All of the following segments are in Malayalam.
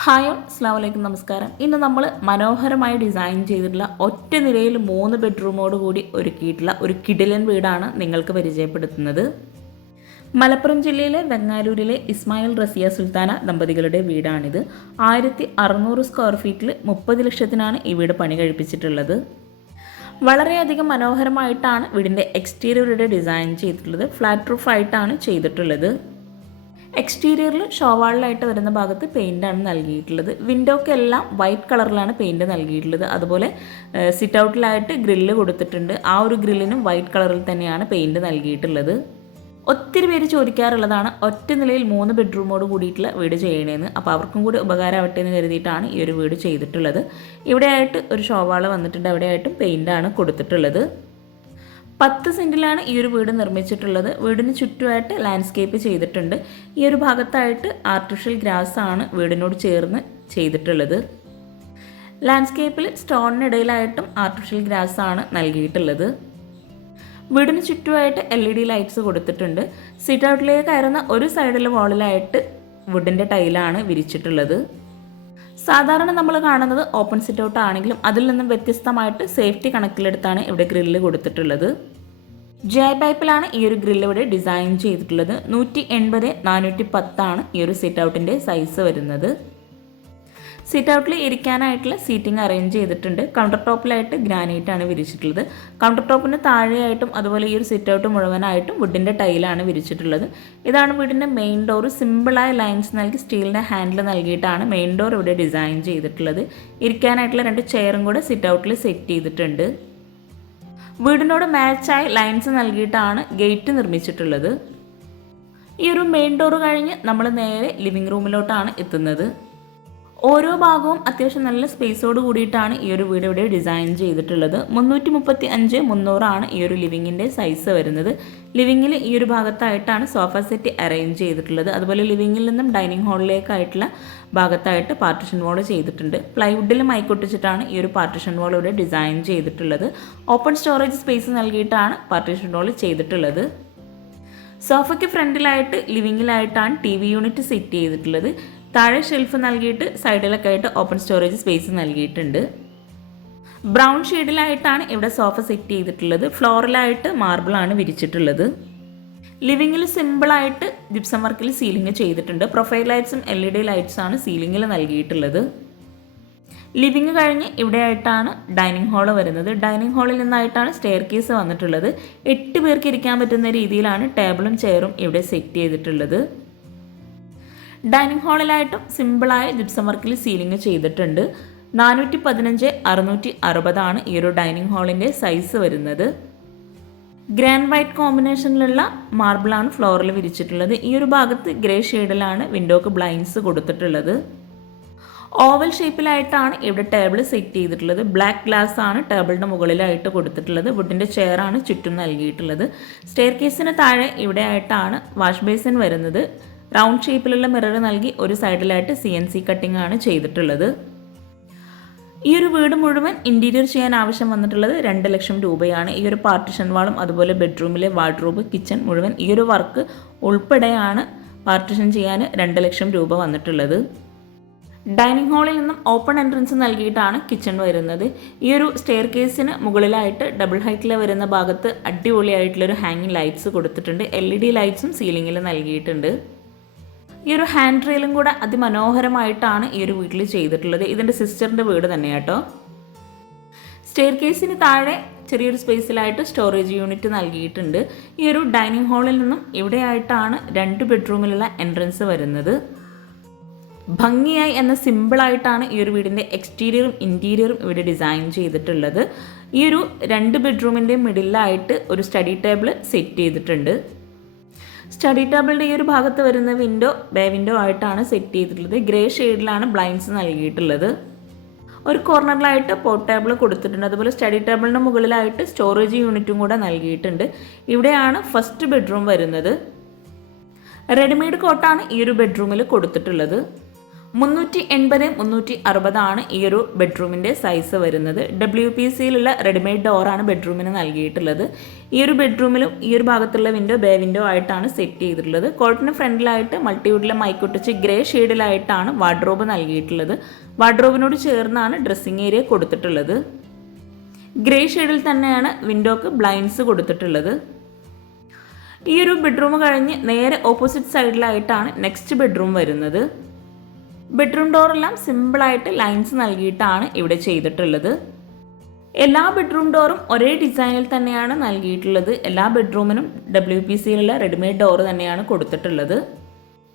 ഹായ് അസ്സാം നമസ്കാരം. ഇന്ന് നമ്മൾ മനോഹരമായി ഡിസൈൻ ചെയ്തിട്ടുള്ള ഒറ്റ നിലയിൽ മൂന്ന് ബെഡ്റൂമോട് കൂടി ഒരുക്കിയിട്ടുള്ള ഒരു കിടിലൻ വീടാണ് നിങ്ങൾക്ക് പരിചയപ്പെടുത്തുന്നത്. മലപ്പുറം ജില്ലയിലെ വെങ്ങാലൂരിലെ ഇസ്മായിൽ റസിയ സുൽത്താന ദമ്പതികളുടെ വീടാണിത്. ആയിരത്തി അറുന്നൂറ് സ്ക്വയർ ഫീറ്റിൽ മുപ്പത് ലക്ഷത്തിനാണ് ഈ വീട് പണി കഴിപ്പിച്ചിട്ടുള്ളത്. വളരെയധികം മനോഹരമായിട്ടാണ് വീടിന്റെ എക്സ്റ്റീരിയറുടെ ഡിസൈൻ ചെയ്തിട്ടുള്ളത്. ഫ്ലാറ്റ് റൂഫ് ആയിട്ടാണ് ചെയ്തിട്ടുള്ളത്. എക്സ്റ്റീരിയറിൽ ഷോവാളിലായിട്ട് വരുന്ന ഭാഗത്ത് പെയിന്റാണ് നൽകിയിട്ടുള്ളത്. വിൻഡോക്കെല്ലാം വൈറ്റ് കളറിലാണ് പെയിന്റ് നൽകിയിട്ടുള്ളത്. അതുപോലെ സിറ്റ് ഔട്ടിലായിട്ട് ഗ്രില്ല് കൊടുത്തിട്ടുണ്ട്. ആ ഒരു ഗ്രില്ലിനും വൈറ്റ് കളറിൽ തന്നെയാണ് പെയിന്റ് നൽകിയിട്ടുള്ളത്. ഒത്തിരി പേര് ചോദിക്കാറുള്ളതാണ് ഒറ്റ നിലയിൽ മൂന്ന് ബെഡ്റൂമോട് കൂടിയിട്ടുള്ള വീട് ചെയ്യണേന്ന്. അപ്പോൾ അവർക്കും കൂടി ഉപകാരമാവട്ടെ എന്ന് കരുതിയിട്ടാണ് ഈ ഒരു വീട് ചെയ്തിട്ടുള്ളത്. ഇവിടെയായിട്ട് ഒരു ഷോവാള വന്നിട്ടുണ്ട്. അവിടെയായിട്ടും പെയിന്റാണ് കൊടുത്തിട്ടുള്ളത്. പത്ത് സെന്റിലാണ് ഈ ഒരു വീട് നിർമ്മിച്ചിട്ടുള്ളത്. വീടിന് ചുറ്റുമായിട്ട് ലാൻഡ്സ്കേപ്പ് ചെയ്തിട്ടുണ്ട്. ഈ ഒരു ഭാഗത്തായിട്ട് ആർട്ടിഫിഷ്യൽ ഗ്രാസ് ആണ് വീടിനോട് ചേർന്ന് ചെയ്തിട്ടുള്ളത്. ലാൻഡ്സ്കേപ്പിൽ സ്റ്റോണിനിടയിലായിട്ടും ആർട്ടിഫിഷ്യൽ ഗ്രാസ് ആണ് നൽകിയിട്ടുള്ളത്. വീടിന് ചുറ്റുമായിട്ട് എൽ ഇ ഡി ലൈറ്റ്സ് കൊടുത്തിട്ടുണ്ട്. സിറ്റ് ഔട്ടിലേക്ക് കയറുന്ന ഒരു സൈഡിലെ വാളിലായിട്ട് വുഡിന്റെ ടൈലാണ് വിരിച്ചിട്ടുള്ളത്. സാധാരണ നമ്മൾ കാണുന്നത് ഓപ്പൺ സിറ്റ് ഔട്ട് ആണെങ്കിലും അതിൽ നിന്നും വ്യത്യസ്തമായിട്ട് സേഫ്റ്റി കണക്കിലെടുത്താണ് ഇവിടെ ഗ്രില്ല് കൊടുത്തിട്ടുള്ളത്. ജെ പൈപ്പിലാണ് ഈ ഒരു ഗ്രില്ല് ഇവിടെ ഡിസൈൻ ചെയ്തിട്ടുള്ളത്. നൂറ്റി എൺപത് നാനൂറ്റി പത്താണ് ഈ ഒരു സിറ്റ് ഔട്ടിന്റെ സൈസ് വരുന്നത്. സിറ്റ് ഔട്ടിൽ ഇരിക്കാനായിട്ടുള്ള സീറ്റിംഗ് അറേഞ്ച് ചെയ്തിട്ടുണ്ട്. കൗണ്ടർ ടോപ്പിലായിട്ട് ഗ്രാനൈറ്റ് ആണ് വിരിച്ചിട്ടുള്ളത്. കൗണ്ടർ ടോപ്പിന് താഴെയായിട്ടും അതുപോലെ ഈ ഒരു സിറ്റ് ഔട്ട് മുഴുവനായിട്ടും വുഡിന്റെ ടൈലാണ് വിരിച്ചിട്ടുള്ളത്. ഇതാണ് വീടിന്റെ മെയിൻ ഡോർ സിമ്പിളായ ലൈൻസ് നൽകി സ്റ്റീലിന്റെ ഹാൻഡിൽ നൽകിയിട്ടാണ് മെയിൻ ഡോർ ഇവിടെ ഡിസൈൻ ചെയ്തിട്ടുള്ളത്. ഇരിക്കാനായിട്ടുള്ള രണ്ട് ചെയറും കൂടെ സിറ്റ് ഔട്ടിൽ സെറ്റ് ചെയ്തിട്ടുണ്ട്. വീടിനോട് മാച്ചായി ലൈൻസ് നൽകിയിട്ടാണ് ഗേറ്റ് നിർമ്മിച്ചിട്ടുള്ളത്. ഈ ഒരു മെയിൻ ഡോർ കഴിഞ്ഞ് നമ്മൾ നേരെ ലിവിംഗ് റൂമിലോട്ടാണ് എത്തുന്നത്. ഓരോ ഭാഗവും അത്യാവശ്യം നല്ല സ്പേസോട് കൂടിയിട്ടാണ് ഈ ഒരു വീട് ഇവിടെ ഡിസൈൻ ചെയ്തിട്ടുള്ളത്. മുന്നൂറ്റി മുപ്പത്തി അഞ്ച് മുന്നൂറാണ് ഈ ഒരു ലിവിങ്ങിന്റെ സൈസ് വരുന്നത്. ലിവിങ്ങിൽ ഈ ഒരു ഭാഗത്തായിട്ടാണ് സോഫ സെറ്റ് അറേഞ്ച് ചെയ്തിട്ടുള്ളത്. അതുപോലെ ലിവിങ്ങിൽ നിന്നും ഡൈനിങ് ഹാളിലേക്കായിട്ടുള്ള ഭാഗത്തായിട്ട് പാർട്ടിഷൻ വാൾ ചെയ്തിട്ടുണ്ട്. പ്ലൈവുഡിൽ മൈക്കൊട്ടിച്ചിട്ടാണ് ഈ ഒരു പാർട്ടിഷൻ വാൾ ഇവിടെ ഡിസൈൻ ചെയ്തിട്ടുള്ളത്. ഓപ്പൺ സ്റ്റോറേജ് സ്പേസ് നൽകിയിട്ടാണ് പാർട്ടിഷൻ വാൾ ചെയ്തിട്ടുള്ളത്. സോഫയ്ക്ക് ഫ്രണ്ടിലായിട്ട് ലിവിങ്ങിലായിട്ടാണ് ടി വി യൂണിറ്റ് സെറ്റ് ചെയ്തിട്ടുള്ളത്. താഴെ ഷെൽഫ് നൽകിയിട്ട് സൈഡിലൊക്കെ ആയിട്ട് ഓപ്പൺ സ്റ്റോറേജ് സ്പേസ് നൽകിയിട്ടുണ്ട്. ബ്രൗൺ ഷെയ്ഡിലായിട്ടാണ് ഇവിടെ സോഫ സെറ്റ് ചെയ്തിട്ടുള്ളത്. ഫ്ലോറിലായിട്ട് മാർബിളാണ് വിരിച്ചിട്ടുള്ളത്. ലിവിങ്ങിൽ സിമ്പിളായിട്ട് ജിപ്സം വർക്കിൽ സീലിംഗ് ചെയ്തിട്ടുണ്ട്. പ്രൊഫൈൽ ലൈറ്റ്സും എൽ ഇ ഡി ലൈറ്റ്സാണ് സീലിംഗിൽ നൽകിയിട്ടുള്ളത്. ലിവിങ് കഴിഞ്ഞ് ഇവിടെയായിട്ടാണ് ഡൈനിങ് ഹാൾ വരുന്നത്. ഡൈനിങ് ഹാളിൽ നിന്നായിട്ടാണ് സ്റ്റെയർ കേസ് വന്നിട്ടുള്ളത്. എട്ട് പേർക്ക് ഇരിക്കാൻ പറ്റുന്ന രീതിയിലാണ് ടേബിളും ചെയറും ഇവിടെ സെറ്റ് ചെയ്തിട്ടുള്ളത്. ഡൈനിങ് ഹാളിലായിട്ടും സിമ്പിളായ ജിപ്സം വർക്കിൽ സീലിംഗ് ചെയ്തിട്ടുണ്ട്. നാനൂറ്റി പതിനഞ്ച് അറുന്നൂറ്റി അറുപതാണ് ഈ ഒരു ഡൈനിങ് ഹാളിന്റെ സൈസ് വരുന്നത്. ഗ്രാൻഡ് വൈറ്റ് കോമ്പിനേഷനിലുള്ള മാർബിളാണ് ഫ്ലോറിൽ വിരിച്ചിട്ടുള്ളത്. ഈ ഒരു ഭാഗത്ത് ഗ്രേ ഷെയ്ഡിലാണ് വിൻഡോക്ക് ബ്ലൈൻഡ്സ് കൊടുത്തിട്ടുള്ളത്. ഓവൽ ഷേപ്പിലായിട്ടാണ് ഇവിടെ ടേബിൾ സെറ്റ് ചെയ്തിട്ടുള്ളത്. ബ്ലാക്ക് ഗ്ലാസ് ആണ് ടേബിളിന്റെ മുകളിലായിട്ട് കൊടുത്തിട്ടുള്ളത്. വുഡിന്റെ ചെയറാണ് ചുറ്റും നൽകിയിട്ടുള്ളത്. സ്റ്റെയർ കേസിന് താഴെ ഇവിടെ ആയിട്ടാണ് വാഷ് ബേസിൻ വരുന്നത്. റൗണ്ട് ഷേപ്പിലുള്ള മിറർ നൽകി ഒരു സൈഡിലായിട്ട് സി എൻ സി കട്ടിംഗ് ആണ് ചെയ്തിട്ടുള്ളത്. ഈ ഒരു വീട് മുഴുവൻ ഇന്റീരിയർ ചെയ്യാൻ ആവശ്യം വന്നിട്ടുള്ളത് രണ്ട് ലക്ഷം രൂപയാണ്. ഈ ഒരു പാർട്ടിഷൻ വാളും അതുപോലെ ബെഡ്റൂമിലെ വാർഡ്രോബ് കിച്ചൺ മുഴുവൻ ഈ ഒരു വർക്ക് ഉൾപ്പെടെയാണ് പാർട്ടിഷൻ ചെയ്യാൻ രണ്ട് ലക്ഷം രൂപ വന്നിട്ടുള്ളത്. ഡൈനിങ് ഹാളിൽ നിന്നും ഓപ്പൺ എൻട്രൻസ് നൽകിയിട്ടാണ് കിച്ചൺ വരുന്നത്. ഈ ഒരു സ്റ്റെയർ കേസിന് മുകളിലായിട്ട് ഡബിൾ ഹൈറ്റിൽ വരുന്ന ഭാഗത്ത് അടിപൊളിയായിട്ടുള്ളൊരു ഹാങ്ങിങ് ലൈറ്റ്സ് കൊടുത്തിട്ടുണ്ട്. എൽ ഇ ഡി ലൈറ്റ്സും സീലിങ്ങിൽ നൽകിയിട്ടുണ്ട്. ഈ ഒരു ഹാൻഡ് റെയിലും കൂടെ അതിമനോഹരമായിട്ടാണ് ഈ ഒരു വീട്ടിൽ ചെയ്തിട്ടുള്ളത്. ഇതിന്റെ സിസ്റ്ററിന്റെ വീട് തന്നെ കേട്ടോ സ്റ്റെയർ കേസിന് താഴെ ചെറിയൊരു സ്പേസിലായിട്ട് സ്റ്റോറേജ് യൂണിറ്റ് നൽകിയിട്ടുണ്ട്. ഈ ഒരു ഡൈനിങ് ഹാളിൽ നിന്നും ഇവിടെയായിട്ടാണ് രണ്ട് ബെഡ്റൂമിലുള്ള എൻട്രൻസ് വരുന്നത്. ഭംഗിയായി എന്ന സിമ്പിളായിട്ടാണ് ഈ ഒരു വീടിന്റെ എക്സ്റ്റീരിയറും ഇന്റീരിയറും ഇവിടെ ഡിസൈൻ ചെയ്തിട്ടുള്ളത്. ഈ ഒരു രണ്ട് ബെഡ്റൂമിന്റെ മിഡിലായിട്ട് ഒരു സ്റ്റഡി ടേബിൾ സെറ്റ് ചെയ്തിട്ടുണ്ട്. സ്റ്റഡി ടേബിളിന്റെ ഈ ഒരു ഭാഗത്ത് വരുന്ന വിൻഡോ ബേ വിൻഡോ ആയിട്ടാണ് സെറ്റ് ചെയ്തിട്ടുള്ളത്. ഗ്രേ ഷെയ്ഡിലാണ് ബ്ലൈൻഡ്സ് നൽകിയിട്ടുള്ളത്. ഒരു കോർണറിലായിട്ട് പോർട്ട് ടേബിൾ കൊടുത്തിട്ടുണ്ട്. അതുപോലെ സ്റ്റഡി ടേബിളിന് മുകളിലായിട്ട് സ്റ്റോറേജ് യൂണിറ്റും കൂടെ നൽകിയിട്ടുണ്ട്. ഇവിടെയാണ് ഫസ്റ്റ് ബെഡ്റൂം വരുന്നത്. റെഡിമെയ്ഡ് കോട്ടാണ് ഈ ഒരു ബെഡ്റൂമിൽ കൊടുത്തിട്ടുള്ളത്. മുന്നൂറ്റി എൺപത് മുന്നൂറ്റി അറുപതാണ് ഈ ഒരു ബെഡ്റൂമിന്റെ സൈസ് വരുന്നത്. ഡബ്ല്യു പി സിയിലുള്ള റെഡിമെയ്ഡ് ഡോറാണ് ബെഡ്റൂമിന് നൽകിയിട്ടുള്ളത്. ഈ ഒരു ബെഡ്റൂമിലും ഈ ഒരു ഭാഗത്തുള്ള വിൻഡോ ബേ വിൻഡോ ആയിട്ടാണ് സെറ്റ് ചെയ്തിട്ടുള്ളത്. കോട്ടിന് ഫ്രണ്ടിലായിട്ട് മൾട്ടിവുഡിലെ മൈക്കൊട്ടിച്ച് ഗ്രേ ഷെയ്ഡിലായിട്ടാണ് വാർഡ്രോബ് നൽകിയിട്ടുള്ളത്. വാർഡ്രോബിനോട് ചേർന്നാണ് ഡ്രസ്സിങ് ഏരിയ കൊടുത്തിട്ടുള്ളത്. ഗ്രേ ഷെയ്ഡിൽ തന്നെയാണ് വിൻഡോക്ക് ബ്ലൈൻഡ്സ് കൊടുത്തിട്ടുള്ളത്. ഈ ഒരു ബെഡ്റൂം കഴിഞ്ഞ് നേരെ ഓപ്പോസിറ്റ് സൈഡിലായിട്ടാണ് നെക്സ്റ്റ് ബെഡ്റൂം വരുന്നത്. ബെഡ്റൂം ഡോറെല്ലാം സിമ്പിളായിട്ട് ലൈൻസ് നൽകിയിട്ടാണ് ഇവിടെ ചെയ്തിട്ടുള്ളത്. എല്ലാ ബെഡ്റൂം ഡോറും ഒരേ ഡിസൈനിൽ തന്നെയാണ് നൽകിയിട്ടുള്ളത്. എല്ലാ ബെഡ്റൂമിനും ഡബ്ല്യു പി സിയിലുള്ള റെഡിമെയ്ഡ് ഡോറ് തന്നെയാണ് കൊടുത്തിട്ടുള്ളത്.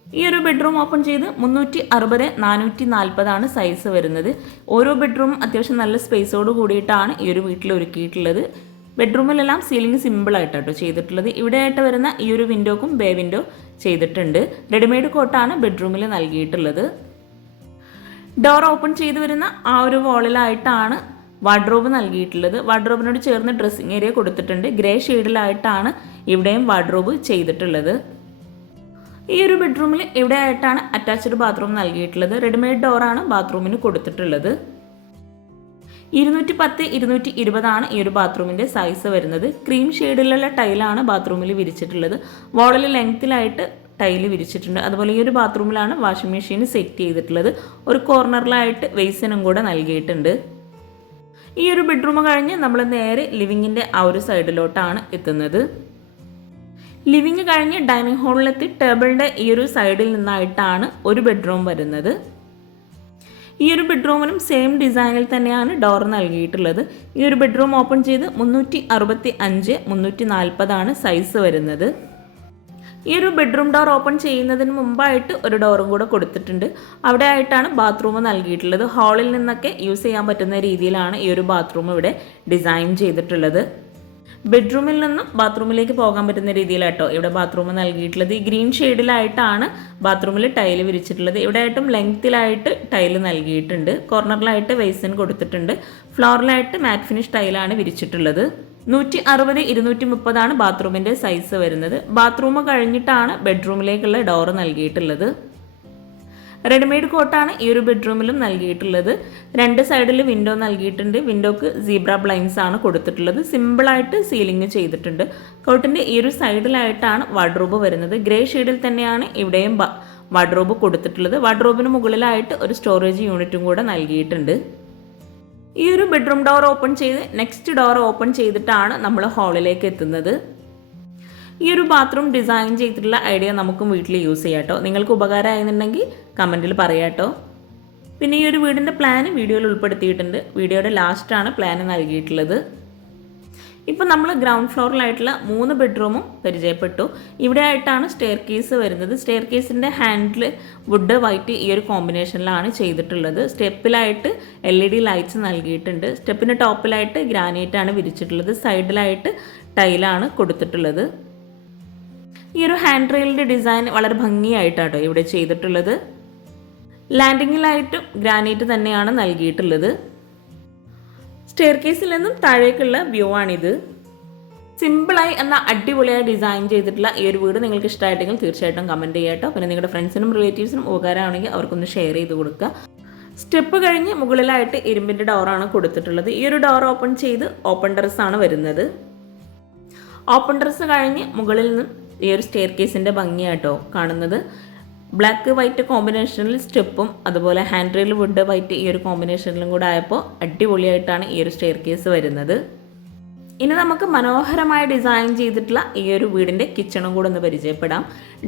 ഈ ഒരു ബെഡ്റൂം ഓപ്പൺ ചെയ്ത് മുന്നൂറ്റി അറുപത് നാനൂറ്റി നാൽപ്പതാണ് സൈസ് വരുന്നത്. ഓരോ ബെഡ്റൂം അത്യാവശ്യം നല്ല സ്പേസോട് കൂടിയിട്ടാണ് ഈ ഒരു വീട്ടിൽ ഒരുക്കിയിട്ടുള്ളത്. ബെഡ്റൂമിലെല്ലാം സീലിംഗ് സിമ്പിളായിട്ടാട്ടോ ചെയ്തിട്ടുള്ളത്. ഇവിടെയായിട്ട് വരുന്ന ഈ ഒരു വിൻഡോക്കും ബേ വിൻഡോ ചെയ്തിട്ടുണ്ട്. റെഡിമെയ്ഡ് കോട്ടാണ് ബെഡ്റൂമിൽ നൽകിയിട്ടുള്ളത്. ഡോർ ഓപ്പൺ ചെയ്ത് വരുന്ന ആ ഒരു വോളിലായിട്ടാണ് വാർഡ്രോബ് നൽകിയിട്ടുള്ളത്. വാർഡ്രോബിനോട് ചേർന്ന് ഡ്രസ്സിങ് ഏരിയ കൊടുത്തിട്ടുണ്ട്. ഗ്രേ ഷെയ്ഡിലായിട്ടാണ് ഇവിടെയും വാർഡ്രോബ് ചെയ്തിട്ടുള്ളത്. ഈ ഒരു ബെഡ്റൂമിൽ ഇവിടെ ആയിട്ടാണ് അറ്റാച്ച്ഡ് ബാത്റൂം നൽകിയിട്ടുള്ളത്. റെഡിമെയ്ഡ് ഡോറാണ് ബാത്റൂമിന് കൊടുത്തിട്ടുള്ളത്. ഇരുന്നൂറ്റി പത്ത് ഇരുന്നൂറ്റി ഇരുപതാണ് ഈ ഒരു ബാത്റൂമിന്റെ സൈസ് വരുന്നത്. ക്രീം ഷെയ്ഡിലുള്ള ടൈലാണ് ബാത്റൂമിൽ വിരിച്ചിട്ടുള്ളത്. വോളിൽ ലെങ്ത്തിലായിട്ട് ടൈൽ വിരിച്ചിട്ടുണ്ട്. അതുപോലെ ഈ ഒരു ബാത്റൂമിലാണ് വാഷിംഗ് മെഷീൻ സെറ്റ് ചെയ്തിട്ടുള്ളത്. ഒരു കോർണറിലായിട്ട് വെയ്സനും കൂടെ നൽകിയിട്ടുണ്ട്. ഈ ഒരു ബെഡ്റൂം കഴിഞ്ഞ് നമ്മൾ നേരെ ലിവിങ്ങിന്റെ ആ ഒരു സൈഡിലോട്ടാണ് എത്തുന്നത്. ലിവിങ് കഴിഞ്ഞ് ഡൈനിങ് ഹാളിലെത്തി ടേബിളിന്റെ ഈ ഒരു സൈഡിൽ നിന്നായിട്ടാണ് ഒരു ബെഡ്റൂം വരുന്നത്. ഈ ഒരു ബെഡ്റൂമിനും സെയിം ഡിസൈനിൽ തന്നെയാണ് ഡോർ നൽകിയിട്ടുള്ളത്. ഈ ഒരു ബെഡ്റൂം ഓപ്പൺ ചെയ്ത് മുന്നൂറ്റി അറുപത്തി അഞ്ച് മുന്നൂറ്റി നാൽപ്പതാണ് സൈസ് വരുന്നത്. ഈ ഒരു ബെഡ്റൂം ഡോർ ഓപ്പൺ ചെയ്യുന്നതിന് മുമ്പായിട്ട് ഒരു ഡോറും കൂടെ കൊടുത്തിട്ടുണ്ട്. അവിടെ ആയിട്ടാണ് ബാത്റൂം നൽകിയിട്ടുള്ളത് ഹാളിൽ നിന്നൊക്കെ യൂസ് ചെയ്യാൻ പറ്റുന്ന രീതിയിലാണ് ഈ ഒരു ബാത്റൂം ഇവിടെ ഡിസൈൻ ചെയ്തിട്ടുള്ളത്. ബെഡ്റൂമിൽ നിന്നും ബാത്റൂമിലേക്ക് പോകാൻ പറ്റുന്ന രീതിയിലാട്ടോ ഇവിടെ ബാത്റൂം നൽകിയിട്ടുള്ളത്. ഈ ഗ്രീൻ ഷെയ്ഡിലായിട്ടാണ് ബാത്റൂമിൽ ടൈൽ വിരിച്ചിട്ടുള്ളത്. ഇവിടെ ആയിട്ടും ലെങ്ത്തിലായിട്ട് ടൈൽ നൽകിയിട്ടുണ്ട്. കോർണറിലായിട്ട് വെയ്സിൻ കൊടുത്തിട്ടുണ്ട്. ഫ്ലോറിലായിട്ട് മാറ്റ് ഫിനിഷ് ടൈലാണ് വിരിച്ചിട്ടുള്ളത്. നൂറ്റി അറുപത് ഇരുന്നൂറ്റി മുപ്പതാണ് ബാത്റൂമിന്റെ സൈസ് വരുന്നത്. ബാത്റൂം കഴിഞ്ഞിട്ടാണ് ബെഡ്റൂമിലേക്കുള്ള ഡോർ നൽകിയിട്ടുള്ളത്. റെഡിമെയ്ഡ് കോട്ടാണ് ഈ ഒരു ബെഡ്റൂമിലും നൽകിയിട്ടുള്ളത്. രണ്ട് സൈഡിൽ വിൻഡോ നൽകിയിട്ടുണ്ട്. വിൻഡോക്ക് സീബ്ര ബ്ലൈൻസ് ആണ് കൊടുത്തിട്ടുള്ളത്. സിമ്പിളായിട്ട് സീലിംഗ് ചെയ്തിട്ടുണ്ട്. കോട്ടിന്റെ ഈ ഒരു സൈഡിലായിട്ടാണ് വാർഡ്രോബ് വരുന്നത്. ഗ്രേ ഷെയ്ഡിൽ തന്നെയാണ് ഇവിടെയും വാർഡ്രോബ് കൊടുത്തിട്ടുള്ളത്. വാർഡ്രോബിന് മുകളിലായിട്ട് ഒരു സ്റ്റോറേജ് യൂണിറ്റും കൂടെ നൽകിയിട്ടുണ്ട്. ഈ ഒരു ബെഡ്റൂം ഡോർ ഓപ്പൺ ചെയ്ത് നെക്സ്റ്റ് ഡോർ ഓപ്പൺ ചെയ്തിട്ടാണ് നമ്മൾ ഹാളിലേക്ക് എത്തുന്നത്. ഈ ഒരു ബാത്റൂം ഡിസൈൻ ചെയ്തിട്ടുള്ള ഐഡിയ നമുക്കും വീട്ടിൽ യൂസ് ചെയ്യാം കേട്ടോ നിങ്ങൾക്ക് ഉപകാരമായിരുന്നുണ്ടെങ്കിൽ കമന്റിൽ പറയാട്ടോ പിന്നെ ഈ ഒരു വീടിന്റെ പ്ലാൻ വീഡിയോയിൽ ഉൾപ്പെടുത്തിയിട്ടുണ്ട്. വീഡിയോയുടെ ലാസ്റ്റാണ് പ്ലാൻ നൽകിയിട്ടുള്ളത്. ഇപ്പോൾ നമ്മൾ ഗ്രൗണ്ട് ഫ്ലോറിലായിട്ടുള്ള മൂന്ന് ബെഡ്റൂമും പരിചയപ്പെട്ടു. ഇവിടെ ആയിട്ടാണ് സ്റ്റെയർ കേസ് വരുന്നത്. സ്റ്റെയർ കേസിന്റെ ഹാൻഡിൽ വുഡ് വൈറ്റ് ഈ ഒരു കോമ്പിനേഷനിലാണ് ചെയ്തിട്ടുള്ളത്. സ്റ്റെപ്പിലായിട്ട് എൽ ഇ ഡി ലൈറ്റ്സ് നൽകിയിട്ടുണ്ട്. സ്റ്റെപ്പിന് ടോപ്പിലായിട്ട് ഗ്രാനൈറ്റ് ആണ് വിരിച്ചിട്ടുള്ളത്. സൈഡിലായിട്ട് ടൈലാണ് കൊടുത്തിട്ടുള്ളത്. ഈ ഒരു ഹാൻഡ് റെയിലിന്റെ ഡിസൈൻ വളരെ ഭംഗിയായിട്ടാട്ടോ ഇവിടെ ചെയ്തിട്ടുള്ളത്. ലാൻഡിങ്ങിലായിട്ടും ഗ്രാനൈറ്റ് തന്നെയാണ് നൽകിയിട്ടുള്ളത്. സ്റ്റെയർ കേസിൽ നിന്നും താഴേക്കുള്ള വ്യൂ ആണിത് സിമ്പിളായി എന്ന അടിപൊളിയായി ഡിസൈൻ ചെയ്തിട്ടുള്ള ഈ ഒരു വീട് നിങ്ങൾക്ക് ഇഷ്ടമായിട്ടെങ്കിൽ തീർച്ചയായിട്ടും കമന്റ് ചെയ്യാട്ടോ. പിന്നെ നിങ്ങളുടെ ഫ്രണ്ട്സിനും റിലേറ്റീവ്സിനും ഉപകാരമാണെങ്കിൽ അവർക്കൊന്ന് ഷെയർ ചെയ്ത് കൊടുക്കുക. സ്റ്റെപ്പ് കഴിഞ്ഞ് മുകളിലായിട്ട് ഇരുമ്പിന്റെ ഡോറാണ് കൊടുത്തിട്ടുള്ളത്. ഈ ഒരു ഡോർ ഓപ്പൺ ചെയ്ത് ഓപ്പൺ ആണ് വരുന്നത്. ഓപ്പൺ ഡ്രസ്സ് കഴിഞ്ഞ് മുകളിൽ നിന്നും ഈ ഒരു സ്റ്റെയർ കേസിന്റെ ഭംഗിയാട്ടോ കാണുന്നത്. ബ്ലാക്ക് വൈറ്റ് കോമ്പിനേഷനിൽ സ്റ്റെപ്പും അതുപോലെ ഹാൻഡ് റെയിൽ വുഡ് വൈറ്റ് ഈ ഒരു കോമ്പിനേഷനിലും കൂടെ ആയപ്പോൾ അടിപൊളിയായിട്ടാണ് ഈ ഒരു സ്റ്റെയർ കേസ് വരുന്നത്. ഇനി നമുക്ക് മനോഹരമായ ഡിസൈൻ ചെയ്തിട്ടുള്ള ഈ ഒരു വീടിന്റെ കിച്ചണും കൂടെ ഒന്ന് പരിചയപ്പെടാം.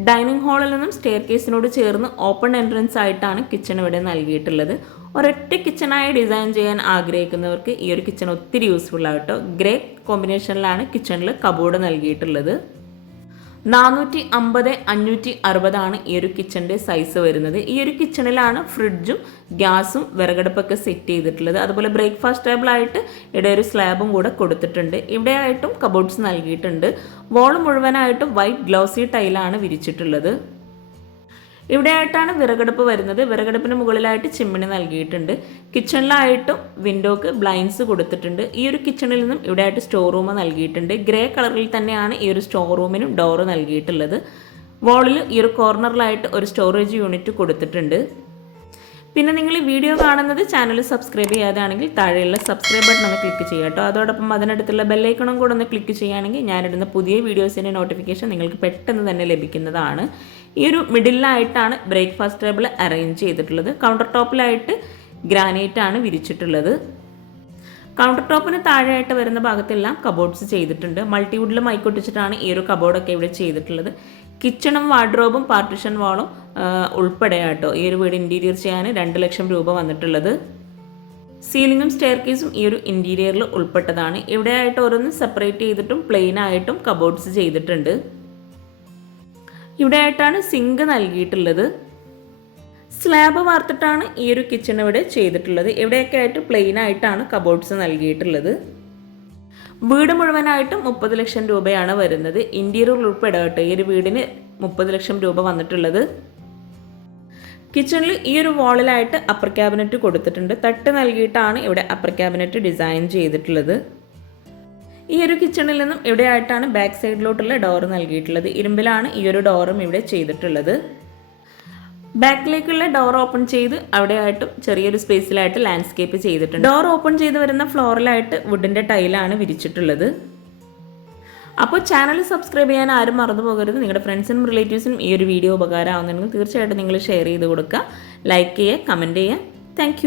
ഡൈനിങ് ഹാളിൽ നിന്നും സ്റ്റെയർ കേസിനോട് ചേർന്ന് ഓപ്പൺ എൻട്രൻസ് ആയിട്ടാണ് കിച്ചൺ ഇവിടെ നൽകിയിട്ടുള്ളത്. ഒരൊറ്റ കിച്ചണായി ഡിസൈൻ ചെയ്യാൻ ആഗ്രഹിക്കുന്നവർക്ക് ഈ ഒരു കിച്ചൺ ഒത്തിരി യൂസ്ഫുൾ ആകട്ടോ ഗ്രേ കോമ്പിനേഷനിലാണ് കിച്ചണിൽ കബോർഡ് നൽകിയിട്ടുള്ളത്. നാനൂറ്റി അമ്പത് അഞ്ഞൂറ്റി അറുപതാണ് ഈ ഒരു കിച്ചണിന്റെ സൈസ് വരുന്നത്. ഈ ഒരു കിച്ചണിലാണ് ഫ്രിഡ്ജും ഗ്യാസും വിറകടുപ്പൊക്കെ സെറ്റ് ചെയ്തിട്ടുള്ളത്. അതുപോലെ ബ്രേക്ക്ഫാസ്റ്റ് ടേബിളായിട്ട് ഇവിടെ ഒരു സ്ലാബും കൂടെ കൊടുത്തിട്ടുണ്ട്. ഇവിടെ ആയിട്ടും കബോർഡ്സ് നൽകിയിട്ടുണ്ട്. വോൾ മുഴുവനായിട്ടും വൈറ്റ് ഗ്ലൗസി ടൈലാണ് വിരിച്ചിട്ടുള്ളത്. ഇവിടെയായിട്ടാണ് വിറകടുപ്പ് വരുന്നത്. വിറകടുപ്പിന് മുകളിലായിട്ട് ചിമ്മിണി നൽകിയിട്ടുണ്ട്. കിച്ചണിലായിട്ടും വിൻഡോക്ക് ബ്ലൈൻസ് കൊടുത്തിട്ടുണ്ട്. ഈ ഒരു കിച്ചണിൽ നിന്നും ഇവിടെയായിട്ട് സ്റ്റോർ റൂം നൽകിയിട്ടുണ്ട്. ഗ്രേ കളറിൽ തന്നെയാണ് ഈ ഒരു സ്റ്റോർ റൂമിനും ഡോറ് നൽകിയിട്ടുള്ളത്. വാളിൽ ഈ ഒരു കോർണറിലായിട്ട് ഒരു സ്റ്റോറേജ് യൂണിറ്റ് കൊടുത്തിട്ടുണ്ട്. പിന്നെ നിങ്ങൾ ഈ വീഡിയോ കാണുന്നത് ചാനൽ സബ്സ്ക്രൈബ് ചെയ്യാതാണെങ്കിൽ താഴെയുള്ള സബ്സ്ക്രൈബ് ബട്ടൺ ഒന്ന് ക്ലിക്ക് ചെയ്യുക കേട്ടോ. അതോടൊപ്പം അതിനടുത്തുള്ള ബെല്ലൈക്കണും കൂടെ ഒന്ന് ക്ലിക്ക് ചെയ്യുകയാണെങ്കിൽ ഞാനിടുന്ന പുതിയ വീഡിയോസിന്റെ നോട്ടിഫിക്കേഷൻ നിങ്ങൾക്ക് പെട്ടെന്ന് തന്നെ ലഭിക്കുന്നതാണ്. ഈ ഒരു മിഡിലായിട്ടാണ് ബ്രേക്ക്ഫാസ്റ്റ് ടേബിൾ അറേഞ്ച് ചെയ്തിട്ടുള്ളത്. കൗണ്ടർ ടോപ്പിലായിട്ട് ഗ്രാനൈറ്റ് ആണ് വിരിച്ചിട്ടുള്ളത്. കൗണ്ടർ ടോപ്പിന് താഴെയായിട്ട് വരുന്ന ഭാഗത്തെല്ലാം കബോർഡ്സ് ചെയ്തിട്ടുണ്ട്. മൾട്ടിവുഡിൽ മൈക്കൊട്ടിച്ചിട്ടാണ് ഈ ഒരു കബോർഡൊക്കെ ഇവിടെ ചെയ്തിട്ടുള്ളത്. കിച്ചണും വാർഡ്രോബും പാർട്ടിഷൻ വാളും ഉൾപ്പെടെ കേട്ടോ ഈ ഒരു വീട് ഇന്റീരിയർ ചെയ്യാൻ രണ്ട് ലക്ഷം രൂപ വന്നിട്ടുള്ളത്. സീലിങ്ങും സ്റ്റെയർ കേസും ഈ ഒരു ഇന്റീരിയറിൽ ഉൾപ്പെട്ടതാണ്. ഇവിടെയായിട്ട് ഓരോന്ന് സെപ്പറേറ്റ് ചെയ്തിട്ടും പ്ലെയിൻ ആയിട്ടും കബോർഡ്സ് ചെയ്തിട്ടുണ്ട്. ഇവിടെയായിട്ടാണ് സിങ്ക് നൽകിയിട്ടുള്ളത്. സ്ലാബ് വാർത്തിട്ടാണ് ഈ ഒരു കിച്ചൺ ഇവിടെ ചെയ്തിട്ടുള്ളത്. ഇവിടെയൊക്കെ ആയിട്ട് പ്ലെയിൻ ആയിട്ടാണ് കബോർഡ്സ് നൽകിയിട്ടുള്ളത്. വീട് മുഴുവനായിട്ടും മുപ്പത് ലക്ഷം രൂപയാണ് വരുന്നത്. ഇന്റീരിയർ ഉൾപ്പെടെ കേട്ടോ ഈ ഒരു വീടിന് മുപ്പത് ലക്ഷം രൂപ വന്നിട്ടുള്ളത്. കിച്ചണിൽ ഈ ഒരു വാളിലായിട്ട് അപ്പർ ക്യാബിനറ്റ് കൊടുത്തിട്ടുണ്ട്. തട്ട് നൽകിയിട്ടാണ് ഇവിടെ അപ്പർ ക്യാബിനറ്റ് ഡിസൈൻ ചെയ്തിട്ടുള്ളത്. ഈ ഒരു കിച്ചണിൽ നിന്നും ഇവിടെയായിട്ടാണ് ബാക്ക് സൈഡിലോട്ടുള്ള ഡോർ നൽകിയിട്ടുള്ളത്. ഇരുമ്പിലാണ് ഈ ഒരു ഡോറും ഇവിടെ ചെയ്തിട്ടുള്ളത്. ബാക്കിലേക്കുള്ള ഡോർ ഓപ്പൺ ചെയ്ത് അവിടെയായിട്ടും ചെറിയൊരു സ്പേസിലായിട്ട് ലാൻഡ്സ്കേപ്പ് ചെയ്തിട്ടുണ്ട്. ഡോർ ഓപ്പൺ ചെയ്ത് വരുന്ന ഫ്ലോറിലായിട്ട് വുഡിന്റെ ടൈലാണ് വിരിച്ചിട്ടുള്ളത്. അപ്പോൾ ചാനൽ സബ്സ്ക്രൈബ് ചെയ്യാൻ ആരും മറന്നു പോകരുത്. നിങ്ങളുടെ ഫ്രണ്ട്സിനും റിലേറ്റീവ്സിനും ഈ ഒരു വീഡിയോ ഉപകാരമാകുന്നുണ്ടെങ്കിൽ തീർച്ചയായിട്ടും നിങ്ങൾ ഷെയർ ചെയ്ത് കൊടുക്കുക. ലൈക്ക് ചെയ്യുക കമന്റ് ചെയ്യുക. താങ്ക്